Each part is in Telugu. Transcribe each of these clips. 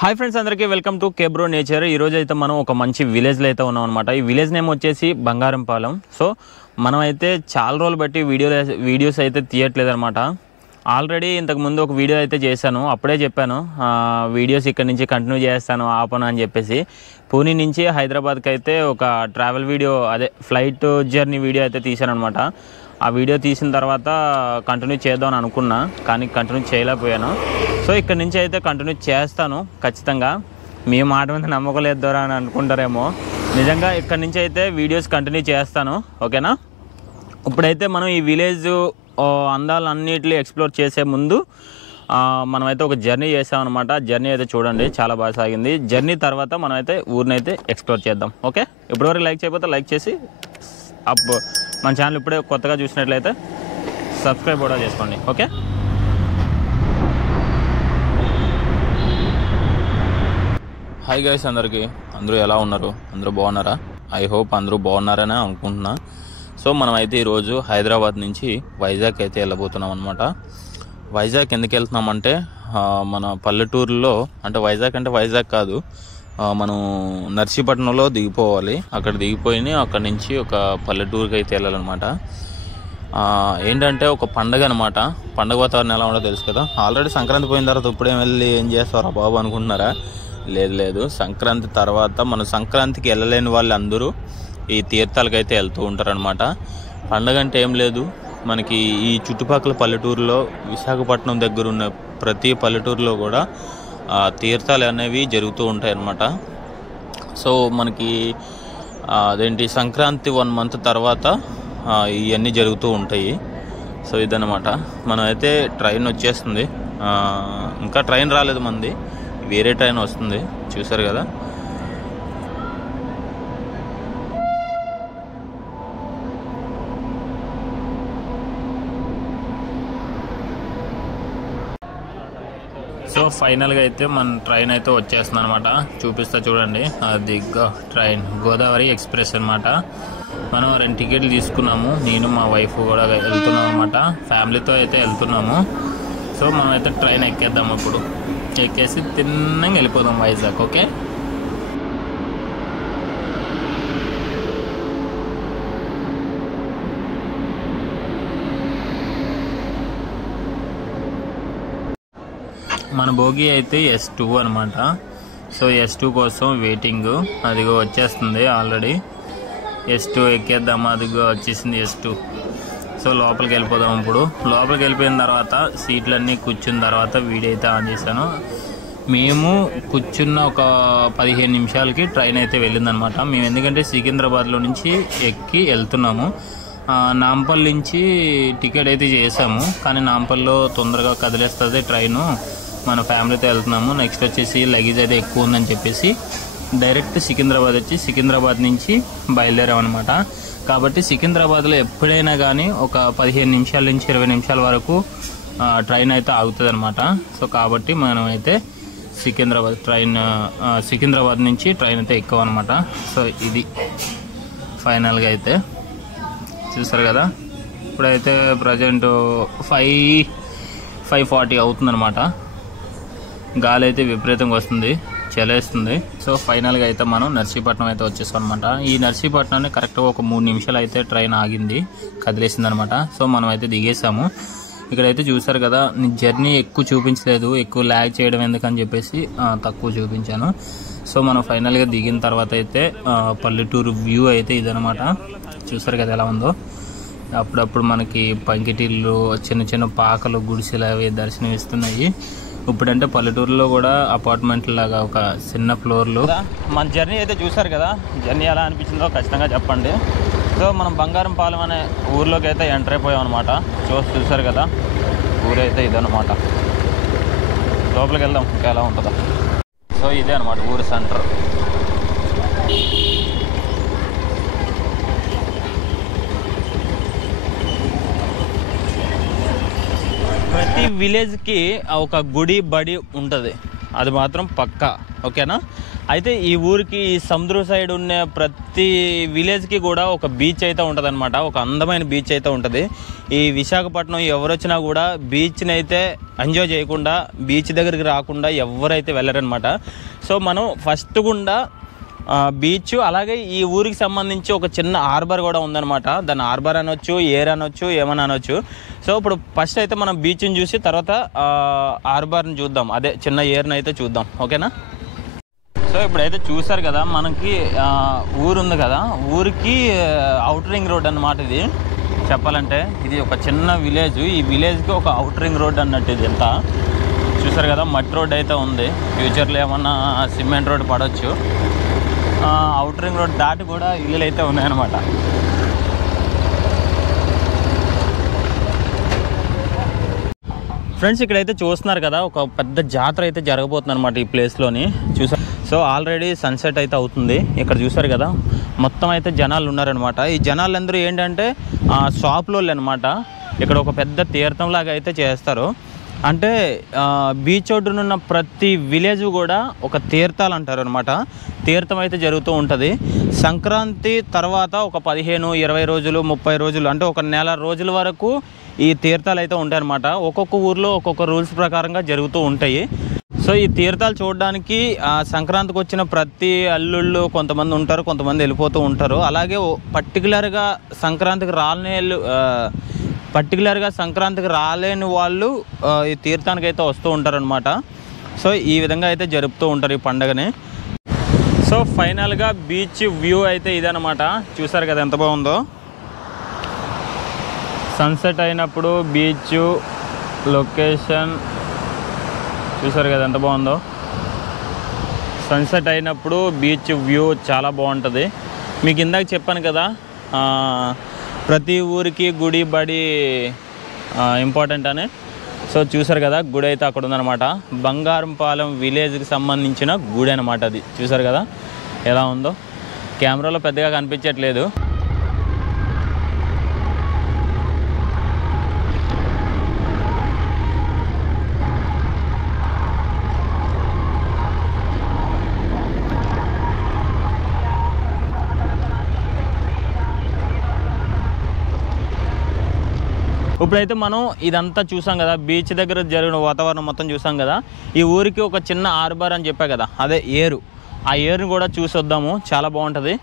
हाई फ्रेंड्स अंदर की वेलकम टू केब्रो नेचर मन ఒక మంచి విలేజ్ లో అయితే ఉన్నాం అన్నమాట। ఈ విలేజ్ నేమ్ వచ్చేసి బంగారంపాలెం। సో మనం అయితే చాలా రోజులు బట్టి వీడియోస్ అయితే తీయట్లేదు అన్నమాట। ఆల్రెడీ ఇంతకు ముందు ఒక వీడియో అయితే చేశాను, అప్పుడే చెప్పాను వీడియోస్ ఇక్కడ నుంచి కంటిన్యూ చేస్తాను ఆపను అని చెప్పేసి। పూణే నుంచి హైదరాబాద్ కి అయితే ఒక ట్రావెల్ వీడియో అదే ఫ్లైట్ జర్నీ వీడియో అయితే తీశాను అన్నమాట। ఆ వీడియో తీసిన తర్వాత కంటిన్యూ చేద్దాం అని అనుకున్నా, కానీ కంటిన్యూ చేయలేకపోయాను। సో ఇక్కడ నుంచి అయితే కంటిన్యూ చేస్తాను ఖచ్చితంగా। మీ మాట మీద నమ్మకం లేదు అని అనుకుంటారేమో, నిజంగా ఇక్కడ నుంచి అయితే వీడియోస్ కంటిన్యూ చేస్తాను, ఓకేనా। ఇప్పుడైతే మనం ఈ విలేజ్ అందాలన్నిటిని ఎక్స్ప్లోర్ చేసే ముందు మనమైతే ఒక జర్నీ చేసామన్నమాట। జర్నీ అయితే చూడండి చాలా బాగా సాగింది। జర్నీ తర్వాత మనమైతే ఊరినైతే ఎక్స్ప్లోర్ చేద్దాం, ఓకే। ఇప్పటివరకు లైక్ చేయకపోతే లైక్ చేసి మన ఛానల్ ఇప్పుడే కొత్తగా చూసినట్లయితే సబ్స్క్రైబ్ కూడా చేసుకోండి, ఓకే। హాయ్ గైస్, అందరూ ఎలా ఉన్నారు? అందరూ బాగున్నారా? ఐ హోప్ అందరూ బాగున్నారని అనుకుంటున్నా। సో మనమైతే ఈరోజు హైదరాబాద్ నుంచి వైజాగ్ అయితే వెళ్ళబోతున్నాం అనమాట। వైజాగ్ ఎందుకు వెళ్తున్నామంటే మన పల్లెటూరులో, అంటే వైజాగ్ కాదు, మనం నర్సీపట్నంలో దిగిపోవాలి। అక్కడ దిగిపోయి అక్కడ నుంచి ఒక పల్లెటూరుకి అయితే వెళ్ళాలన్నమాట। ఏంటంటే ఒక పండగ అనమాట। పండగ వాతావరణం ఎలా ఉండదో తెలుసు కదా। ఆల్రెడీ సంక్రాంతి పోయిన తర్వాత ఇప్పుడేం వెళ్ళి ఏం చేస్తారా బాబు అనుకుంటున్నారా? లేదు, సంక్రాంతి తర్వాత మన సంక్రాంతికి వెళ్ళలేని వాళ్ళు అందరూ ఈ తీర్థాలకు అయితే వెళ్తూ ఉంటారనమాట। పండగ అంటే ఏం లేదు, మనకి ఈ చుట్టుపక్కల పల్లెటూరులో విశాఖపట్నం దగ్గర ఉన్న ప్రతి పల్లెటూరులో కూడా తీర్థాలు అనేవి జరుగుతూ ఉంటాయి అన్నమాట। సో మనకి అదేంటి సంక్రాంతి 1 మంత్ తర్వాత ఇవన్నీ జరుగుతూ ఉంటాయి। సో ఇదన్నమాట। మనమైతే ట్రైన్ వచ్చేస్తుంది, ఇంకా ట్రైన్ రాలేదు, మంది వేరే ట్రైన్ వస్తుంది, చూసారు కదా। సో ఫైనల్గా అయితే మన ట్రైన్ అయితే వచ్చేస్తుంది అనమాట। చూపిస్తా చూడండి, అది ట్రైన్ గోదావరి ఎక్స్ప్రెస్ అనమాట। మనం 2 టికెట్లు తీసుకున్నాము, నేను మా వైఫ్ కూడా వెళ్తున్నాం అనమాట, ఫ్యామిలీతో అయితే వెళ్తున్నాము। సో మనమైతే ట్రైన్ ఎక్కేద్దాం, ఇప్పుడు ఎక్కేసి తిన్నంగా వెళ్ళిపోదాం వైజాగ్, ఓకే। మన బోగి అయితే S2 అనమాట। సో S2 కోసం వెయిటింగ్, అదిగో వచ్చేస్తుంది ఆల్రెడీ। S2 ఎక్కేద్దామా, అదిగో వచ్చేసింది S2। సో లోపలికి వెళ్ళిపోదాం। ఇప్పుడు లోపలికి వెళ్ళిపోయిన తర్వాత సీట్లన్నీ కూర్చున్న తర్వాత వీడియో అయితే ఆన్ చేశాను। మేము కూర్చున్న ఒక 15 నిమిషాలకి ట్రైన్ అయితే వెళ్ళిందనమాట। మేము ఎందుకంటే సికింద్రాబాద్లో నుంచి ఎక్కి వెళ్తున్నాము, నాంపల్లి నుంచి టికెట్ అయితే చేసాము, కానీ నాంపల్లిలో తొందరగా కదిలేస్తుంది ట్రైను, మన ఫ్యామిలీతో వెళ్తున్నాము। నెక్స్ట్ వచ్చేసి లగేజ్ అయితే ఎక్కువ ఉందని చెప్పేసి డైరెక్ట్ సికింద్రాబాద్ వచ్చి సికింద్రాబాద్ నుంచి బయలుదేరామన్నమాట। కాబట్టి సికింద్రాబాద్లో ఎప్పుడైనా కానీ ఒక 15 నిమిషాల నుంచి 20 నిమిషాల వరకు ట్రైన్ అయితే ఆగుతుంది అనమాట। సో కాబట్టి మనం అయితే సికింద్రాబాద్ నుంచి ట్రైన్ అయితే ఎక్కువన్నమాట। సో ఇది ఫైనల్గా అయితే చూసారు కదా। ఇప్పుడైతే ప్రజెంట్ 5:40 అవుతుందన్నమాట। గాలి అయితే విపరీతంగా వస్తుంది, చలేస్తుంది। సో ఫైనల్గా అయితే మనం నర్సీపట్నం అయితే వచ్చేసాం అనమాట। ఈ నర్సీపట్నాన్ని కరెక్ట్గా ఒక 3 నిమిషాలు అయితే ట్రైన్ ఆగింది, కదిలేసింది అనమాట। సో మనం అయితే దిగేసాము। ఇక్కడైతే చూసారు కదా, జర్నీ ఎక్కువ చూపించలేదు, ఎక్కువ ల్యాగ్ చేయడం ఎందుకని చెప్పేసి తక్కువ చూపించాను। సో మనం ఫైనల్గా దిగిన తర్వాత అయితే పల్లెటూరు వ్యూ అయితే ఇదనమాట। చూసారు కదా ఎలా ఉందో। అప్పుడప్పుడు మనకి పంకిటిల్లు, చిన్న చిన్న పాకలు, గుడిసెలు అవి దర్శనం ఇస్తున్నాయి। ఇప్పుడంటే పల్లెటూరులో కూడా అపార్ట్మెంట్ లాగా ఒక చిన్న ఫ్లోర్లు। మన జర్నీ అయితే చూసారు కదా, జర్నీ ఎలా అనిపించిందో ఖచ్చితంగా చెప్పండి। సో మనం బంగారంపాలెం అనే ఊర్లోకి అయితే ఎంటర్ అయిపోయాం అనమాట। చూసారు కదా, ఊరైతే ఇదనమాట। లోపలికి వెళ్దాం ఇంకా ఎలా ఉంటుందో। సో ఇదే అనమాట ఊరు సెంటర్। ప్రతి విలేజ్కి ఒక గుడి బడి ఉంటుంది, అది మాత్రం పక్కా, ఓకేనా। అయితే ఈ ఊరికి ఈ సముద్రం సైడ్ ఉన్న ప్రతి విలేజ్కి కూడా ఒక బీచ్ అయితే ఉంటుంది అనమాట. ఒక అందమైన బీచ్ అయితే ఉంటుంది. ఈ విశాఖపట్నం ఎవరు వచ్చినా కూడా బీచ్ని అయితే ఎంజాయ్ చేయకుండా, బీచ్ దగ్గరికి రాకుండా ఎవరైతే వెళ్ళరనమాట. సో మనం ఫస్ట్ గుండా బీచ్, అలాగే ఈ ఊరికి సంబంధించి ఒక చిన్న హార్బర్ కూడా ఉందన్నమాట. దాన్ని హార్బర్ అనొచ్చు, ఏర్ అనొచ్చు, ఏమని అనొచ్చు. సో ఇప్పుడు ఫస్ట్ అయితే మనం బీచ్ని చూసి తర్వాత హార్బర్ని చూద్దాం, అదే చిన్న ఏర్ని అయితే చూద్దాం. ఓకేనా? సో ఇప్పుడైతే చూసారు కదా, మనకి ఊరు ఉంది కదా, ఊరికి అవుటర్ రింగ్ రోడ్ అన్నమాట. ఇది చెప్పాలంటే ఇది ఒక చిన్న విలేజ్. ఈ విలేజ్కి ఒక అవుటర్ రింగ్ రోడ్ అన్నట్టు ఇది ఎంత చూసారు కదా. మట్టి రోడ్ అయితే ఉంది. ఫ్యూచర్లో ఏమన్నా సిమెంట్ రోడ్ పడవచ్చు. అవుటర్ రింగ్ రోడ్ దాటి కూడా ఇల్లులు అయితే ఉన్నాయన్నమాట. ఫ్రెండ్స్ ఇక్కడైతే చూస్తున్నారు కదా, ఒక పెద్ద జాతర అయితే జరగబోతుంది అనమాట ఈ ప్లేస్లోని. చూసారు. సో ఆల్రెడీ సన్సెట్ అయితే అవుతుంది. ఇక్కడ చూసారు కదా, మొత్తం అయితే జనాలు ఉన్నారనమాట. ఈ జనాలందరూ ఏంటంటే షాప్లో అనమాట. ఇక్కడ ఒక పెద్ద తీర్థంలాగా అయితే చేస్తారు. అంటే బీచ్ ఒడ్డునున్న ప్రతి విలేజ్ కూడా ఒక తీర్థాలు అంటారు అనమాట. తీర్థం అయితే జరుగుతూ ఉంటుంది. సంక్రాంతి తర్వాత ఒక 15, 20 రోజులు, 30 రోజులు, అంటే ఒక నెల రోజుల వరకు ఈ తీర్థాలు అయితే ఉంటాయి అన్నమాట. ఒక్కొక్క ఊర్లో ఒక్కొక్క రూల్స్ ప్రకారంగా జరుగుతూ ఉంటాయి. సో ఈ తీర్థాలు చూడడానికి సంక్రాంతికి వచ్చిన ప్రతి అల్లుళ్ళు కొంతమంది ఉంటారు, కొంతమంది వెళ్ళిపోతూ ఉంటారు. అలాగే పర్టికులర్గా సంక్రాంతికి రాలేని వాళ్ళు ఈ తీర్థానికి అయితే వస్తూ ఉంటారనమాట. సో ఈ విధంగా అయితే జరుపుతూ ఉంటారు ఈ పండుగని. సో ఫైనల్గా బీచ్ వ్యూ అయితే ఇదనమాట. చూసారు కదా ఎంత బాగుందో. సన్సెట్ అయినప్పుడు బీచ్ లొకేషన్ చూసారు కదా ఎంత బాగుందో. సన్సెట్ అయినప్పుడు బీచ్ వ్యూ చాలా బాగుంటుంది. మీకు ఇందాక చెప్పాను కదా, ప్రతి ఊరికి గుడి బడి ఇంపార్టెంట్ అని. సో చూసారు కదా, గుడి అయితే అక్కడ ఉందన్నమాట. బంగారంపాలెం విలేజ్కి సంబంధించిన గుడి అనమాట అది. చూసారు కదా ఎలా ఉందో. కెమెరాలో పెద్దగా కనిపించట్లేదు. ఇప్పుడైతే మనం ఇదంతా చూసాం కదా, బీచ్ దగ్గర జరిగిన వాతావరణం మొత్తం చూసాం కదా. ఈ ఊరికి ఒక చిన్న హార్బర్ అని చెప్పా కదా, అదే ఏరు. ఆ ఏరుని కూడా చూసి వద్దాము, చాలా బాగుంటుంది.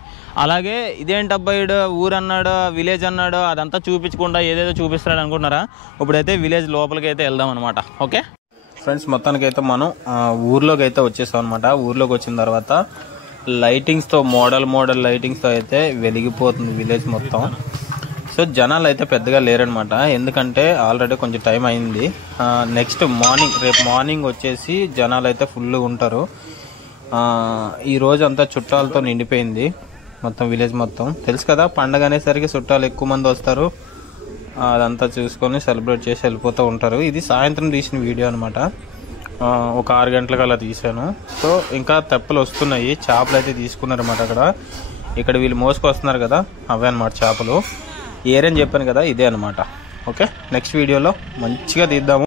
అలాగే ఇదేంటబ్బాయిడు ఊరు అన్నాడు, విలేజ్ అన్నాడు, అదంతా చూపించకుండా ఏదేదో చూపిస్తున్నాడు అనుకుంటున్నారా? ఇప్పుడైతే విలేజ్ లోపలికి అయితే వెళ్దాం అనమాట. ఓకే ఫ్రెండ్స్, మొత్తానికి అయితే మనం ఊర్లోకి అయితే వచ్చేసాం అనమాట. ఊర్లోకి వచ్చిన తర్వాత లైటింగ్స్తో, మోడల్ లైటింగ్స్తో అయితే వెలిగిపోతుంది విలేజ్ మొత్తం. సో జనాలు అయితే పెద్దగా లేరనమాట, ఎందుకంటే ఆల్రెడీ కొంచెం టైం అయింది. నెక్స్ట్ రేపు మార్నింగ్ వచ్చేసి జనాలు అయితే ఫుల్గా ఉంటారు. ఈ రోజు అంతా చుట్టాలతో నిండిపోయింది మొత్తం విలేజ్ మొత్తం. తెలుసు కదా, పండగ అనేసరికి చుట్టాలు ఎక్కువ మంది వస్తారు. అదంతా చూసుకొని సెలబ్రేట్ చేసి వెళ్ళిపోతూ ఉంటారు. ఇది సాయంత్రం తీసిన వీడియో అనమాట. ఒక 6 గంటలకు అలా తీసాను. సో ఇంకా తెప్పలు వస్తున్నాయి, చేపలు అయితే తీసుకున్నారన్నమాట. ఇక్కడ వీళ్ళు మోసుకొస్తున్నారు కదా, అవే అనమాట చేపలు. ఏరని చెప్పాను కదా, ఇదే అనమాట. ఓకే, నెక్స్ట్ వీడియోలో మంచిగా తీద్దాము.